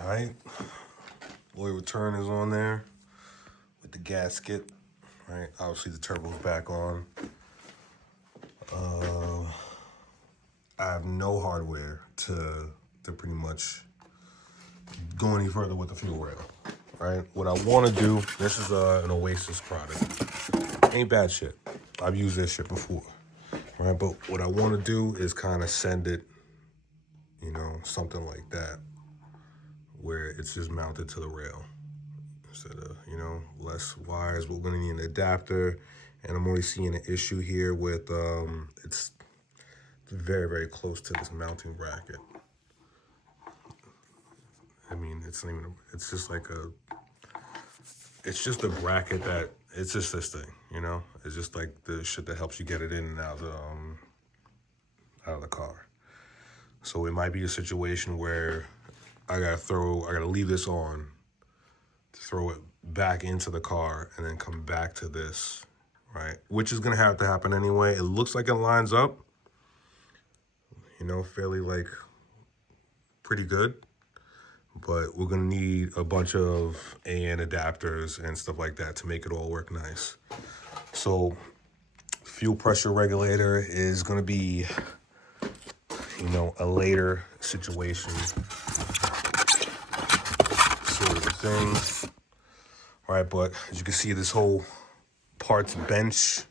All right, oil return is on there with the gasket. All right, obviously the turbo's back on. I have no hardware to pretty much go any further with the fuel rail. Right, what I want to do, this is an Oasis product. Ain't bad shit. I've used this shit before. Right, but what I want to do is kind of send it, something like that, where it's just mounted to the rail instead of, less wires. We're going to need an adapter, and I'm only seeing an issue here with it's very, very close to this mounting bracket. I mean, it's not even, it's just like it's just a bracket that, it's just this thing, It's just like the shit that helps you get it in and out of the car. So it might be a situation where I gotta leave this on to throw it back into the car and then come back to this, right? Which is gonna have to happen anyway. It looks like it lines up, fairly like pretty good. But we're gonna need a bunch of AN adapters and stuff like that to make it all work nice. So fuel pressure regulator is gonna be, a later situation sort of thing. All right, but as you can see, this whole parts bench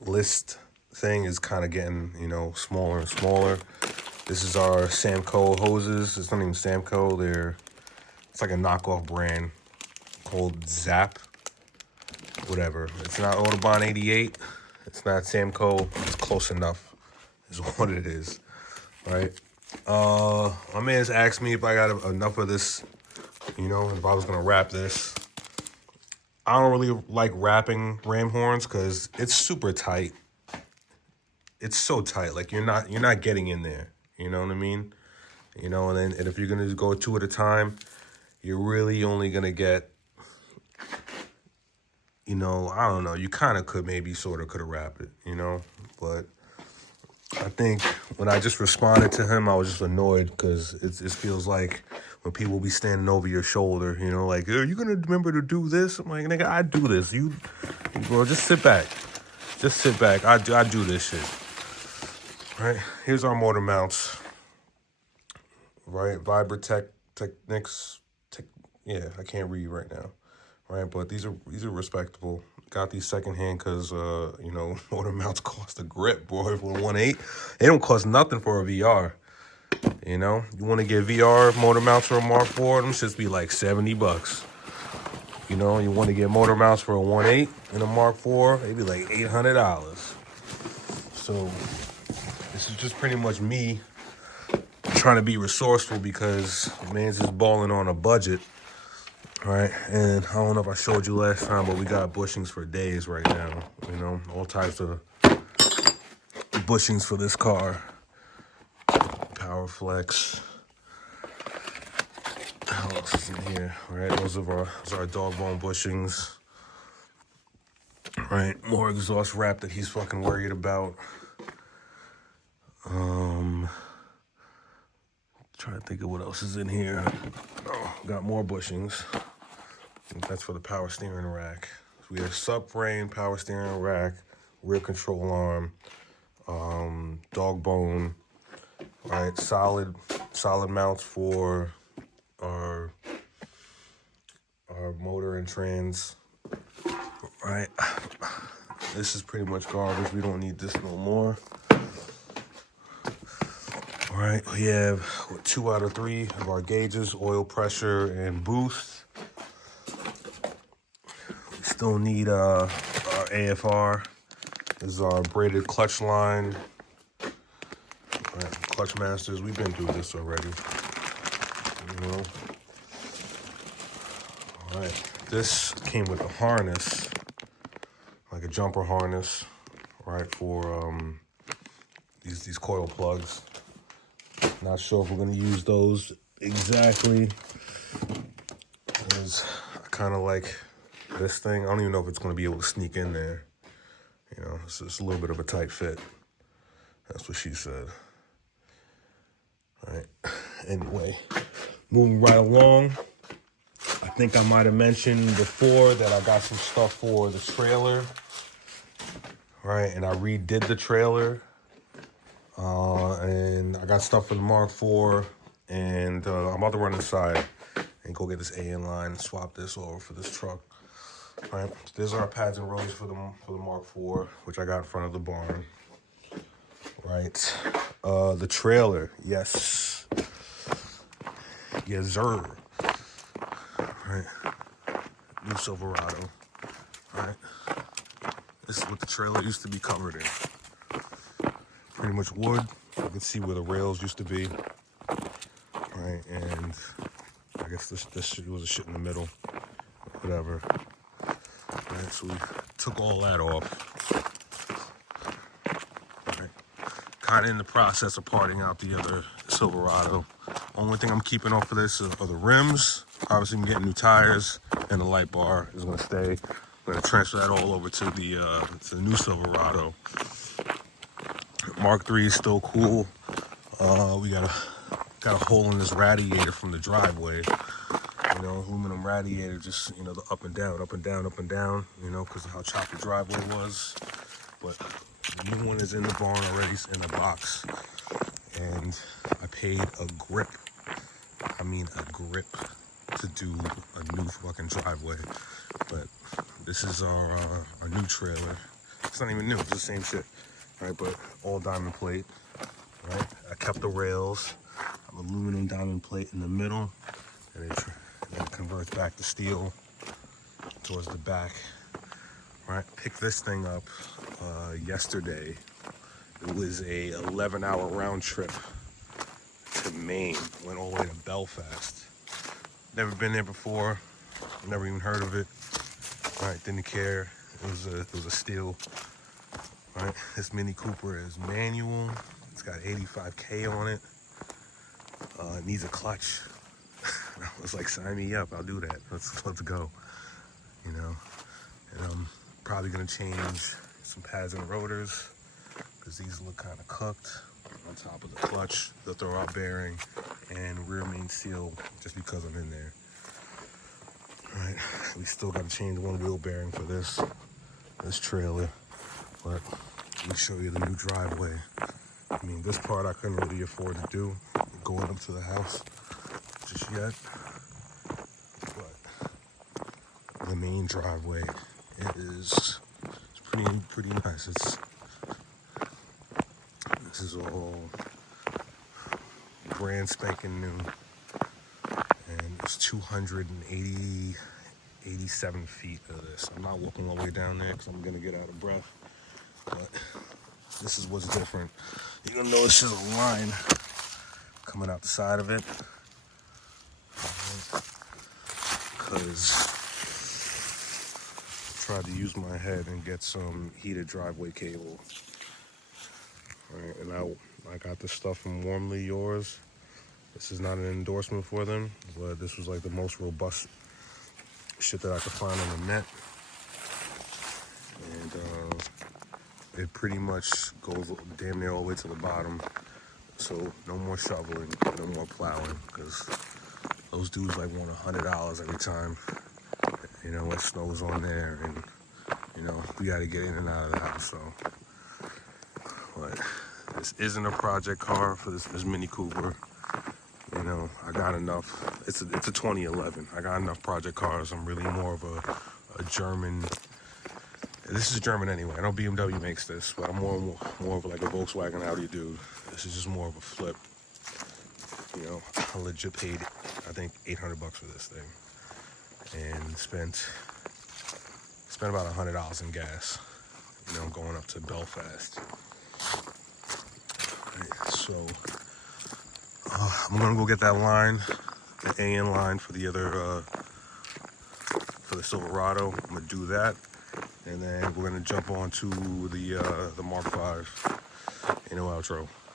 list thing is kind of getting, smaller and smaller. This is our Samco hoses. It's not even Samco. It's like a knockoff brand called Zap. Whatever. It's not Audubon 88. It's not Samco. It's close enough is what it is. All right. My man's asked me if I got enough of this, if I was going to wrap this. I don't really like wrapping ram horns because it's super tight. It's so tight. Like you're not getting in there. You know what I mean? And if you're gonna go two at a time, you're really only gonna get, I don't know. You kind of could maybe sort of could have wrapped it, But I think when I just responded to him, I was just annoyed because it feels like when people be standing over your shoulder, like, are you gonna remember to do this? I'm like, nigga, I do this. Bro, just sit back. Just sit back. I do this shit. Right, here's our motor mounts. Right, Vibratech Technics. I can't read right now. Right, but these are respectable. Got these secondhand because motor mounts cost a grip, boy. For a 1.8, they don't cost nothing for a VR. You want to get VR motor mounts for a Mark 4, them shits be like $70. You want to get motor mounts for a 1.8 and a Mark 4, they be like $800. So this is just pretty much me trying to be resourceful because man's just balling on a budget, right? And I don't know if I showed you last time, but we got bushings for days right now. All types of bushings for this car. Power flex. What else is in here? All right, those are our dog bone bushings. Right, more exhaust wrap that he's fucking worried about. Trying to think of what else is in here. Oh, got more bushings. That's for the power steering rack. So we have subframe, power steering rack, rear control arm, dog bone. All right, solid mounts for our motor and trans. All right, this is pretty much garbage. We don't need this no more. All right, we have 2 out of 3 of our gauges, oil pressure and boost. We still need our AFR. This is our braided clutch line. All right, clutch masters, we've been through this already. All right, this came with a harness, like a jumper harness, right, for these coil plugs. Not sure if we're going to use those exactly, because I kind of like this thing. I don't even know if it's going to be able to sneak in there. It's just a little bit of a tight fit. That's what she said. All right. Anyway, moving right along. I think I might have mentioned before that I got some stuff for the trailer, right? And I redid the trailer, and I got stuff for the Mark IV, and I'm about to run inside and go get this AN line and swap this over for this truck. All right, so there's our pads and rotors for the Mark IV, which I got in front of the barn. Right, the trailer, yes, sir. Right, new Silverado. All right, this is what the trailer used to be covered in. Pretty much wood. You can see where the rails used to be. Right, and I guess this shit was a shit in the middle. Whatever. Right, so we took all that off. Right. Kind of in the process of parting out the other Silverado. Only thing I'm keeping off of this are the rims. Obviously, I'm getting new tires, and the light bar is gonna stay. I'm gonna transfer that all over to the new Silverado. Mark III is still cool. We got a hole in this radiator from the driveway. You know, aluminum radiator, just, you know, the up and down, up and down, up and down, you know, because of how choppy the driveway was. But the new one is in the barn already, in the box. And I paid a grip to do a new fucking driveway. But this is our new trailer. It's not even new, it's the same shit. Right, but all diamond plate. Right, I kept the rails. I have aluminum diamond plate in the middle, and it converts back to steel towards the back. Right, picked this thing up yesterday. It was a 11-hour round trip to Maine. Went all the way to Belfast. Never been there before. Never even heard of it. All right, didn't care. It was a steal. All right, this Mini Cooper is manual. It's got 85K on it. It needs a clutch. I was like, sign me up. I'll do that. Let's go. You know, and I'm probably gonna change some pads and rotors because these look kind of cooked. On top of the clutch, the throwout bearing, and rear main seal, just because I'm in there. All right, we still got to change one wheel bearing for this trailer, but let me show you the new driveway. I mean, this part I couldn't really afford to do, going up to the house just yet, but the main driveway, it's pretty nice. This is all brand spanking new, and it's 287 feet of this. I'm not walking all the way down there because I'm gonna get out of breath, but this is what's different. You're gonna notice there's a line coming out the side of it, because I tried to use my head and get some heated driveway cable. All right, and I got this stuff from Warmly Yours. This is not an endorsement for them, but this was like the most robust shit that I could find on the net. And it pretty much goes damn near all the way to the bottom. So no more shoveling, no more plowing, because those dudes like want $100 every time, you know, it snows on there, and, you know, we got to get in and out of the house, so. But this isn't a project car for this Mini Cooper. You know, I got enough. It's a 2011. I got enough project cars. I'm really more of a German. This is German anyway. I know BMW makes this, but I'm more of like a Volkswagen Audi dude. This is just more of a flip. You know, I legit paid, I think, $800 for this thing, and spent about $100 in gas. You know, going up to Belfast. Right, so I'm gonna go get that line, the AN line for the other, for the Silverado. I'm gonna do that, and then we're gonna jump on to the Mark V. You know, outro.